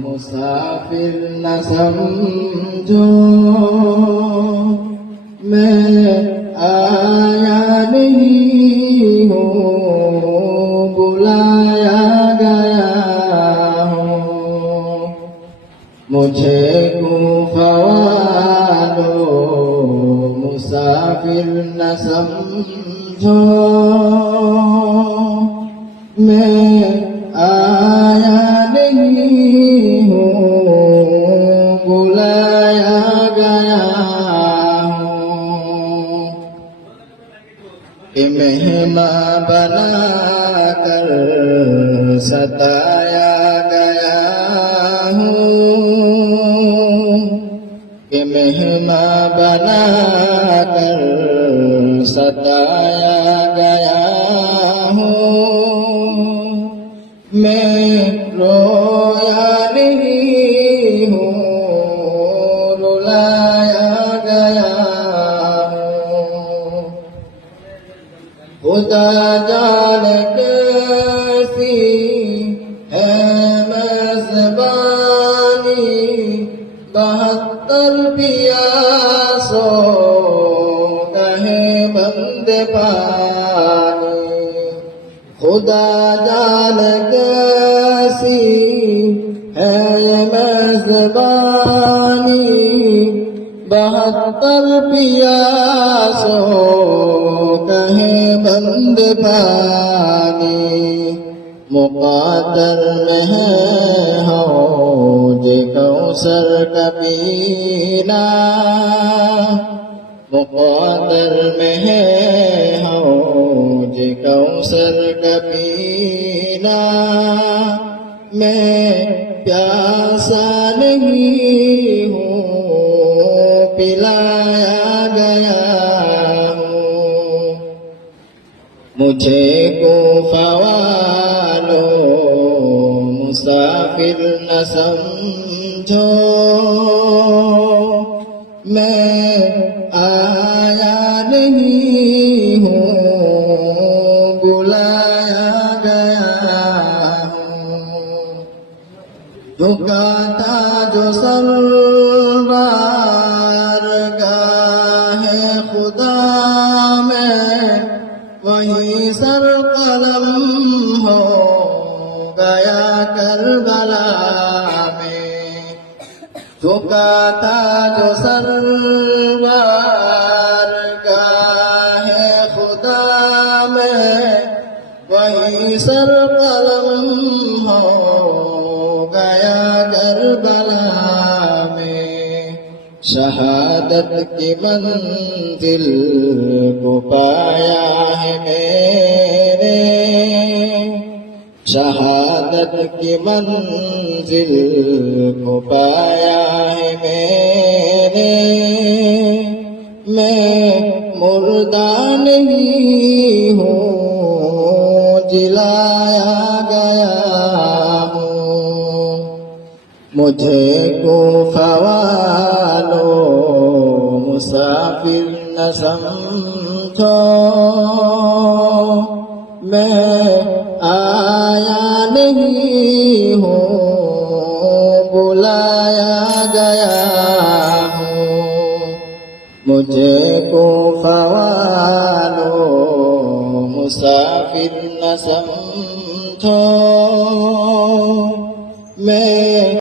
مسافر نہ سمجھو میں آیا نہیں ہوں بلایا گیا ہوں مجھے کوفہ والو مسافر نہ سمجھو میں آیا نہیں ہوں بلایا گیا ہوں کہ مہمان بنا کر ستایا گیا ہوں کہ مہمان بنا کر ستایا گیا ہوں میں رویا نہیں ہوں رلایا گیا ہوں خدا جانے کیسی ہے میزبانی 72 پیاسوں کہے بند پانی خدا جانے کیسی ہے یہ میزبانی 72 پیاسوں کہے بند پانی مقدر میں ہے حوض کوثر کا پینا مقدر میں ہے حوض کوثر کا پینا میں پیاسا نہیں ہوں پلایا گیا ہوں مجھے کوفہ والو مسافر نہ سمجھو میں آیا نہیں ہوں بلایا گیا ہوں جھکا تھا جو سرور گاہ خدا میں وہی سر قلم ہو گیا کربلا میں جھکا تھا جو سرور گاہ خدا میں وہی سر قلم ہو گیا کربلا میں شہادت کی منزل کو پایا ہے میرے شہادت کی منزل کو پایا ہے میرے میں مردہ نہیں ہوں جلایا گیا ہوں مجھے کوفہ والو مسافر نہ سمجھو میں آیا نہیں ہوں بلایا گیا ہوں مجھے کوفہ والو مسافر نہ سمجھو میں